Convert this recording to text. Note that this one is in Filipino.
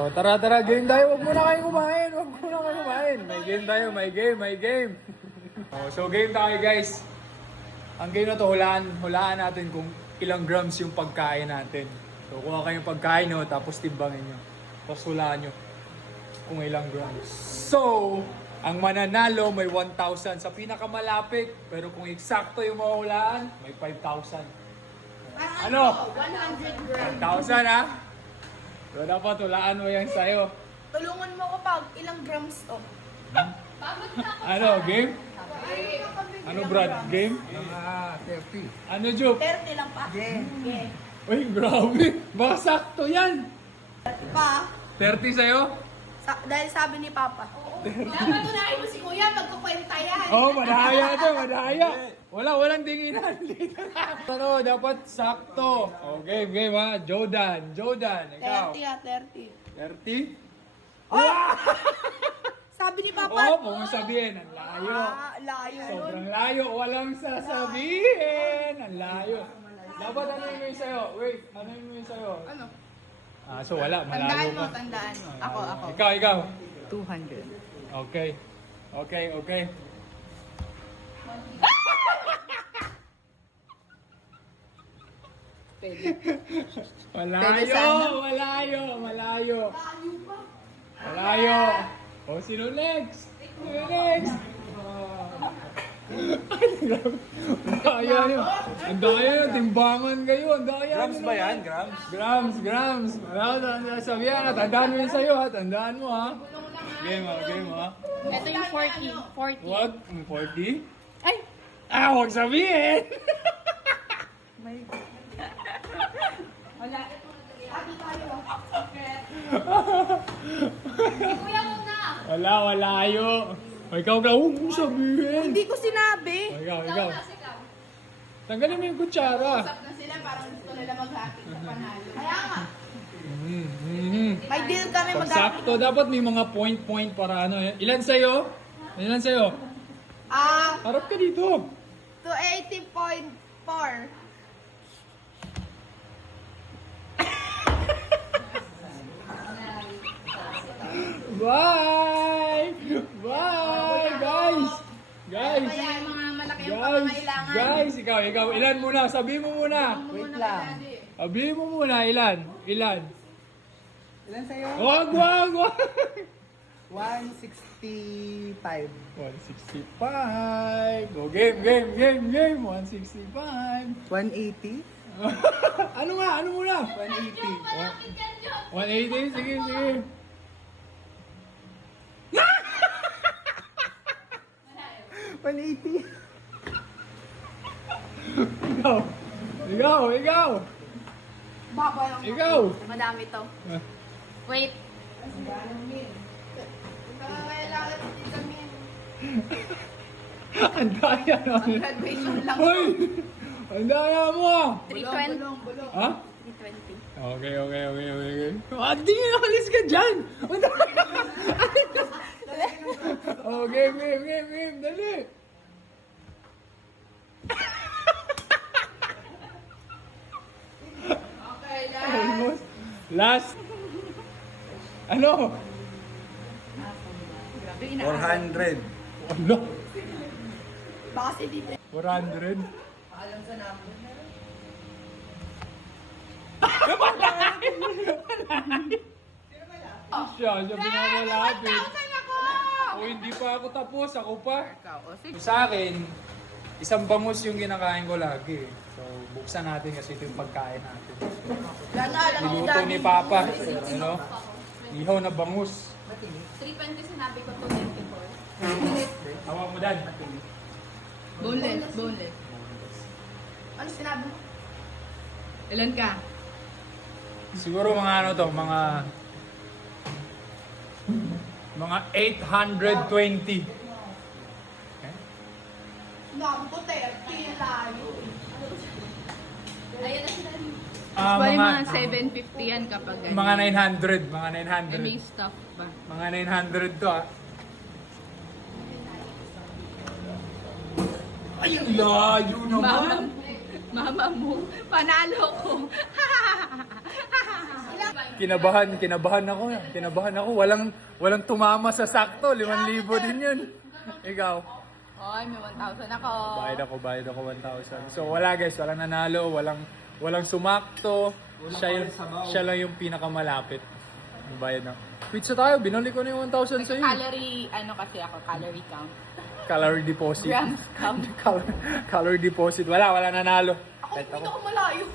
Oh, tara, game tayo. Huwag muna kayong kumain. May game tayo, may game. Oh, so game tayo guys. Ang game na to, hulaan natin kung ilang grams yung pagkain natin. So, kuha kayong pagkain nyo, tapos timbangin nyo. Tapos hulaan nyo kung ilang grams. So, ang mananalo may 1,000 sa pinakamalapit. Pero kung eksakto yung mahulaan, may 5,000. Ano? 100 grams. 1,000 ha? So, dapat hulaan mo yan sa'yo. Tulungan mo ko pag ilang grams to. Ano, game? Ano Brad, game? 30. Ano Jup? 30 lang pa. Yeah. Uy, grabe. Baka sakto yan. Pa, 30 sa'yo? dahil sabi ni Papa. Dapat unahin mo si Kuya, magkukwenta yan. Oh, madaya to, madaya. Walang tinginan dito. Ano, dapat sakto. Oh, game ha. Jordan, ikaw. 30 30. 30? Sabi ni Papa. Oh, huwag mo sabihin. Ang layo. Layo nun. Sobrang layo. Walang sasabihin. Ang layo. Dapat ano yung sa'yo? Wait, ano yung sa'yo? Ano? Ah, so wala. Malayo ka. Tandaan mo. Ako. Ikaw. 200. Okay. Malayo. O, sino next? Ang daya yun. Timbangan kayo. Ang daya. Grams ba yan? Grams? Grams. Sabihan na. Tandaan mo yun sa'yo ha. Tandaan mo ha. Game ha. Ito yung 40. Wag. 40? Ay! Huwag sabihin! Wala. Walayo. Ikaw ka, huwag mo sabihin. Hindi ko sinabi. Ikaw. Tanggalin mo yung kutsara. Usap na sila, parang gusto nila maghati sa panalo. Kaya nga. May deal kami Pag maghati. sakto, dapat may mga point para ano. Ilan sa'yo? Harap ka dito. 280.4. Bye, guys. Kaya yung mga malaki yung pangangailangan. Guys, ikaw. Ilan muna? Sabihin mo muna. Wait lang. Sabihin mo muna, ilan? Ilan sa'yo? Wag. 165. 165. Go, game. 165. 180. Ano muna? 180. 180? Sige. 180. Ikaw. Baba lang. Ikaw. Madami to. Wait. Kailangan din kami. Ang daya namin. Graduation lang. Hoy! Ang daya mo! 320. Ha? 320. Okay. Hindi nga alis ka dyan! Ang daya! Oh, game. Dali! Okay lang. Almost. Last. Ano? 400. Ano? Baka si dito. 400? Siya pinamalapit. 1,000 ako! O hindi pa ako tapos, ako pa. Ikaw, o sige. Sa akin, isang bangus yung kinakain ko lagi. So, buksan natin kasi ito yung pagkain natin. Alam mo Niluto ni Papa. Ano? Ihaw na bangus. 320 sinabi ko, 294. Hawak mo dan. Boneless. Ano sinabi mo? Ilan ka? Siguro mga ano to, mga 820. Okay? Sinabi ko, 30 layo. Ayun na sila. Bali mga 750 yan kapag ganyan. Mga 900, Eh, may stuff pa. Mga 900 to ah. Ay, ang layo naman! Mama mo, panalo ko. Ilang Kinabahan ako. Walang tumama sa sakto. 5,000 din yun. Ikaw? Oy, may 1,000 ako. Bayad ako 1,000. So wala guys, walang nanalo, walang sumakto. Siya lang yung pinakamalapit. Bayad na. Pizza tayo, binalik ko na yung 1,000 sa iyo. Calorie count. Calorie deposit. Grams count. Calorie deposit. Wala nanalo. Ako, hindi ako malayo.